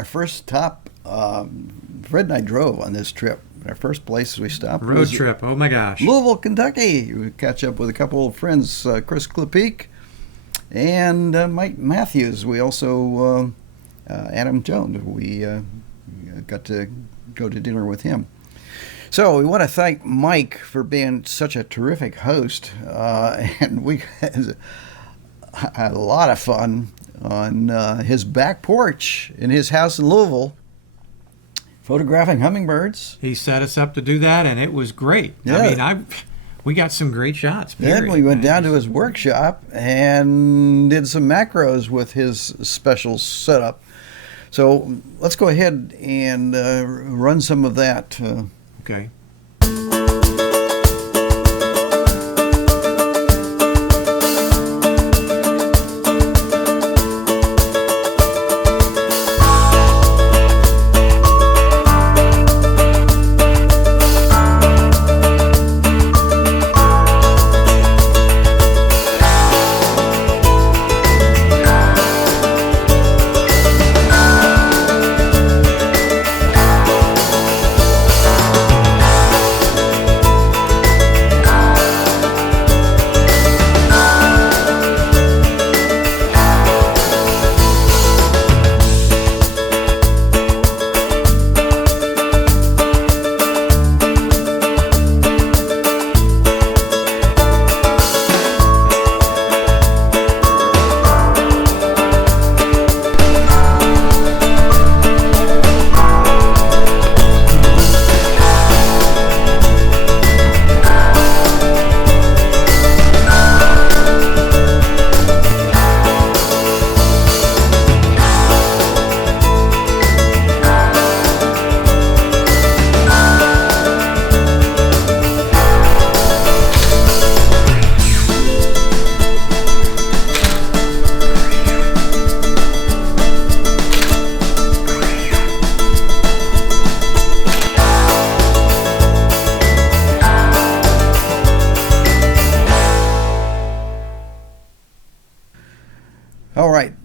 our first stop, Fred and I drove on this trip. Our first place we stopped road was trip. Oh my gosh. Louisville, Kentucky. We catch up with a couple of friends, Chris Klepeek and Mike Mathews. We also, Adam Jones, we got to go to dinner with him. So we want to thank Mike for being such a terrific host, and we had a lot of fun on his back porch in his house in Louisville, photographing hummingbirds. He set us up to do that, and it was great. Yeah. I mean, we got some great shots. Period. Then we went down to his workshop and did some macros with his special setup. So let's go ahead and run some of that. Okay.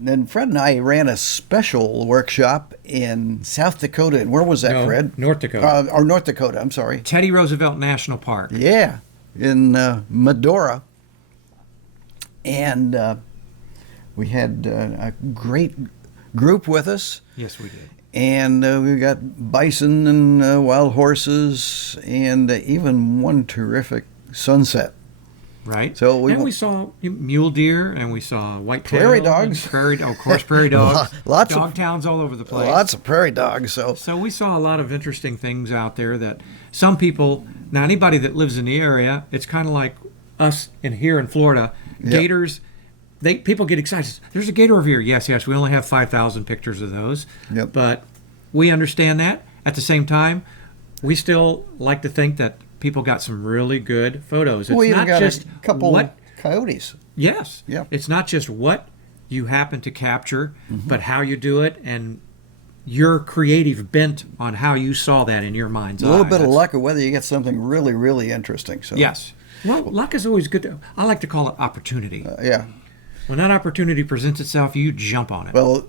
And Fred and I ran a special workshop in South Dakota. And where was that, No, Fred? North Dakota. Or North Dakota, I'm sorry. Teddy Roosevelt National Park. Yeah, in Medora. And we had a great group with us. Yes, we did. And we got bison and wild horses and even one terrific sunset. Right. So we saw mule deer, and we saw white-tailed prairie dogs. Of course, prairie dogs. Lots dog of towns all over the place. Lots of prairie dogs. So we saw a lot of interesting things out there that some people, now anybody that lives in the area, it's kind of like us here in Florida. Yep. Gators, people get excited. There's a gator over here. Yes, we only have 5,000 pictures of those. Yep. But we understand that. At the same time, we still like to think that people got some really good photos. It's we not got just a couple coyotes. Yes. Yep. It's not just what you happen to capture, but how you do it and your creative bent on how you saw that in your mind's eye. A little bit of luck or whether you get something really, really interesting. So yes. Well, luck is always good. I like to call it opportunity. Yeah. When that opportunity presents itself, you jump on it. Well,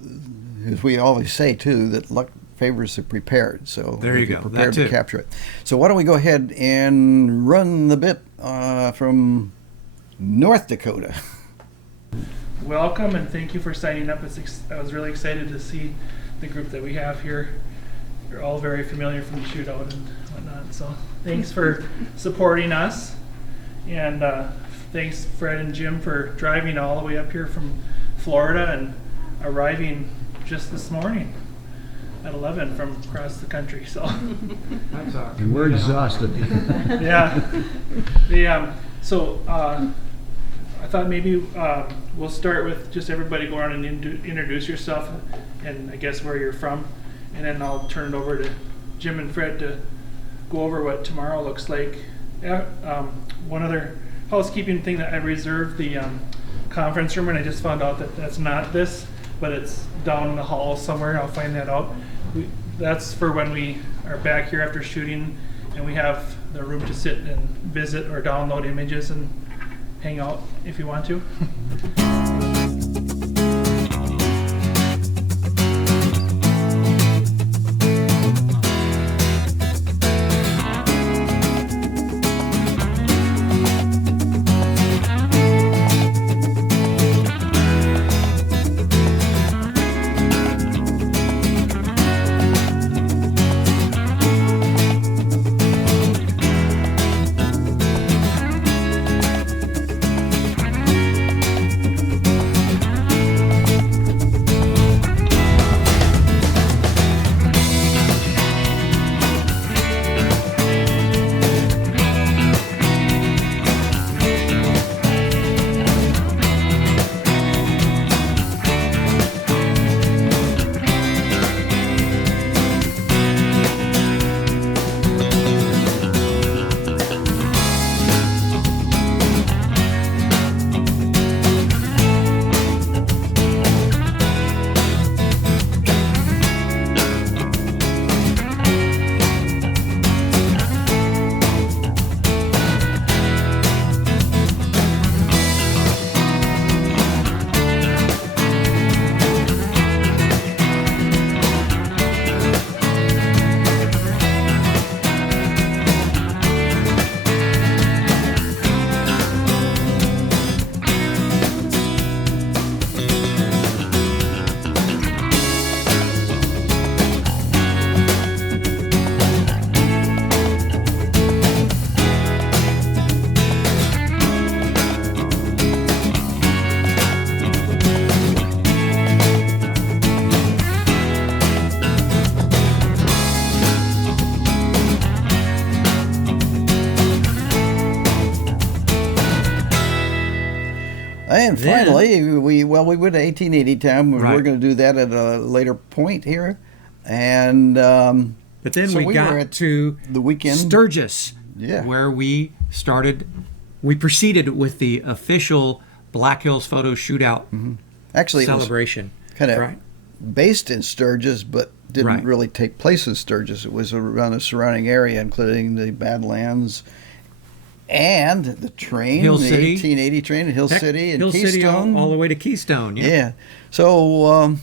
as we always say, too, that luck favors the prepared. So there you go. Prepared to capture it. So why don't we go ahead and run the bit from North Dakota. Welcome and thank you for signing up. I was really excited to see the group that we have here. You're all very familiar from the shootout and whatnot. So thanks for supporting us. And thanks Fred and Jim for driving all the way up here from Florida and arriving just this morning at 11 from across the country. So and we're exhausted. Yeah. So I thought maybe we'll start with just everybody go around and introduce yourself and I guess where you're from, and then I'll turn it over to Jim and Fred to go over what tomorrow looks like. One other housekeeping thing, that I reserved the conference room, and I just found out that that's not this, but it's down in the hall somewhere. I'll find that out. That's for when we are back here after shooting and we have the room to sit and visit or download images and hang out if you want to. And Then- finally, we went to 1880 Town. We're Right. going to do that at a later point here. And But then so we we got were at to the weekend. Sturgis, Yeah. where we proceeded with the official Black Hills Photo Shootout Actually, it was celebration. kind of Right. based in Sturgis, but didn't Right. really take place in Sturgis. It was around the surrounding area, including the Badlands and the train, Hill the City. 1880 train in Hill Heck, City and Hill Keystone. City all the way to Keystone. Yeah. So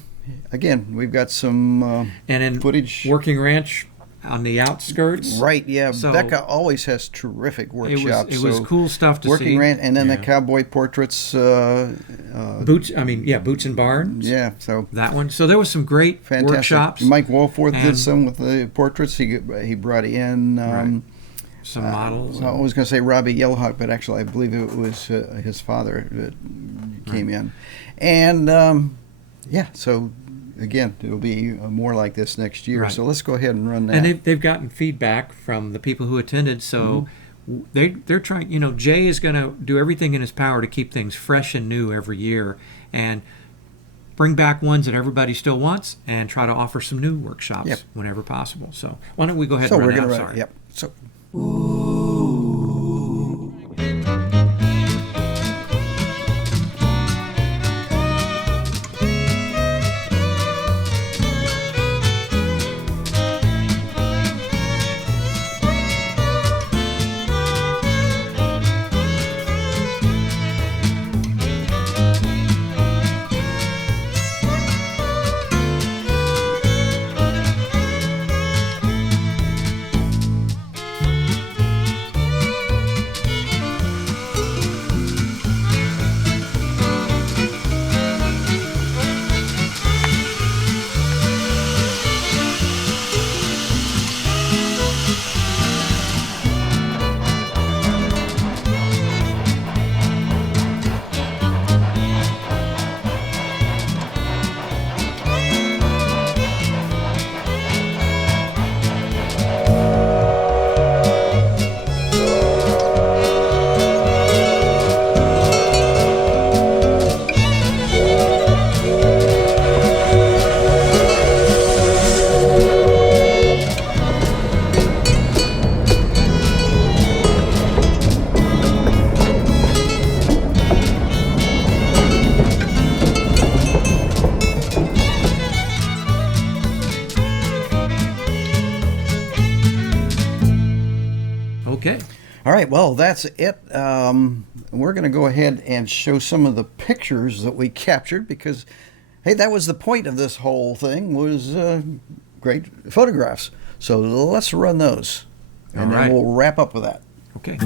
again, we've got some And in footage. Working Ranch on the outskirts. Right. Yeah. So- Becca always has terrific It workshops. was so cool stuff to see. Working Ranch, and then the Yeah. cowboy portraits. Boots and Barns. Yeah. So That one. So there was some great fantastic. workshops. Mike Wolforth did and- some with the portraits. He brought in. Right. Some models. I was going to say Robbie Yellowhawk, but actually I believe it was his father that came in. And yeah, so again, it'll be more like this next year. Right. So let's go ahead and run that. And they've gotten feedback from the people who attended. So they're trying. Jay is going to do everything in his power to keep things fresh and new every year, and bring back ones that everybody still wants, and try to offer some new workshops Yep. whenever possible. So why don't we go ahead So and we're run going that? to I'm run. sorry. Yep. So. Okay. All right, well, that's it. We're going to go ahead and show some of the pictures that we captured because, hey, that was the point of this whole thing was great photographs. So let's run those, and All right. then we'll wrap up with that. Okay.